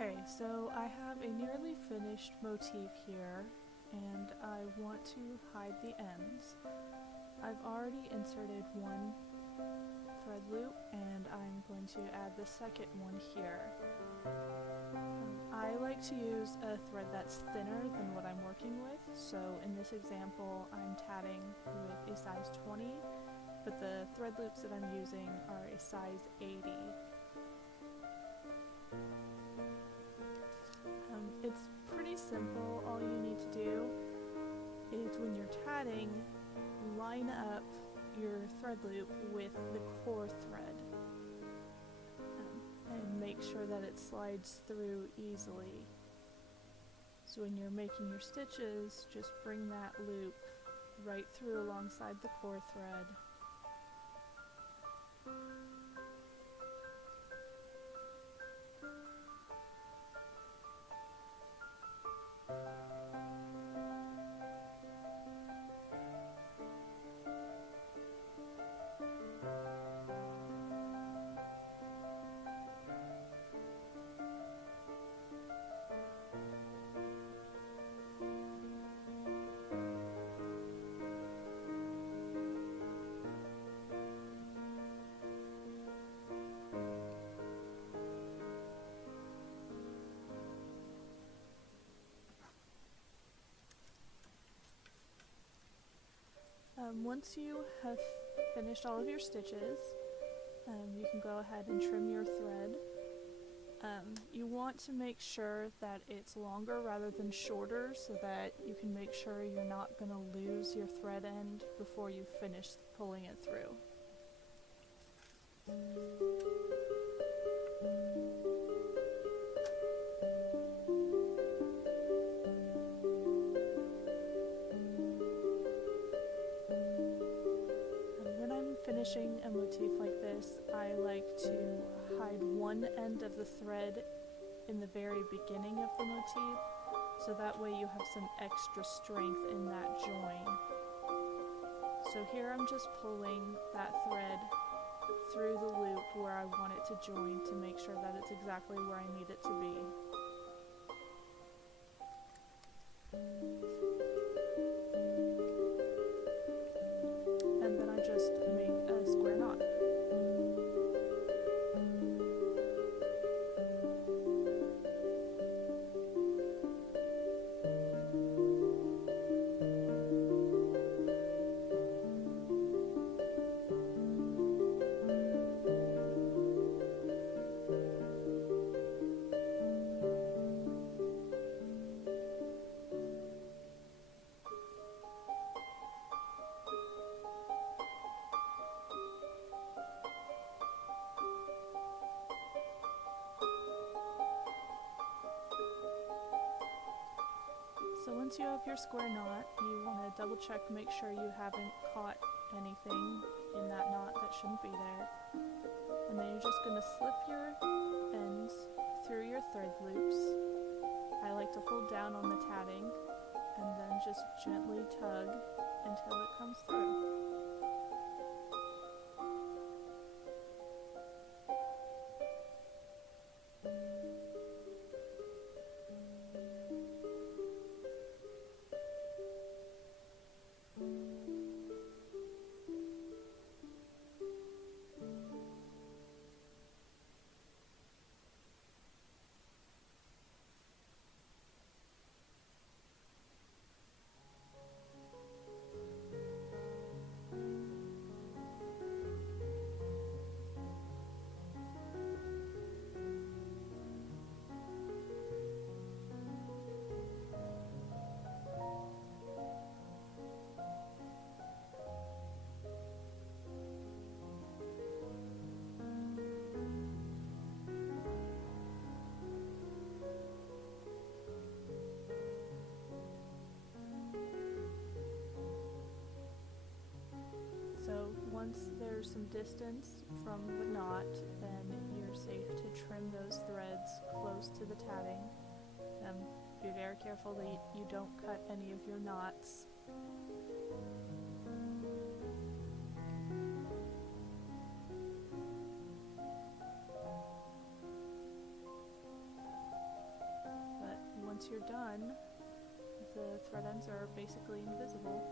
Okay, so I have a nearly finished motif here, and I want to hide the ends. I've already inserted one thread loop, and I'm going to add the second one here. I like to use a thread that's thinner than what I'm working with, so in this example I'm tatting with a size 20, but the thread loops that I'm using are a size 80. It's pretty simple. All you need to do is when you're tatting, line up your thread loop with the core thread and make sure that it slides through easily. So when you're making your stitches, just bring that loop right through alongside the core thread. Once you have finished all of your stitches, you can go ahead and trim your thread. You want to make sure that it's longer rather than shorter so that you can make sure you're not going to lose your thread end before you finish pulling it through. Finishing a motif like this, I like to hide one end of the thread in the very beginning of the motif, so that way you have some extra strength in that join. So here I'm just pulling that thread through the loop where I want it to join to make sure that it's exactly where I need it to be. And then I just make a square knot. So once you have your square knot, you want to double check to make sure you haven't caught anything in that knot that shouldn't be there. And then you're just going to slip your ends through your thread loops. I like to hold down on the tatting and then just gently tug until it comes through. Once there's some distance from the knot, then you're safe to trim those threads close to the tatting. Be very careful that you don't cut any of your knots. once you're done, the thread ends are basically invisible.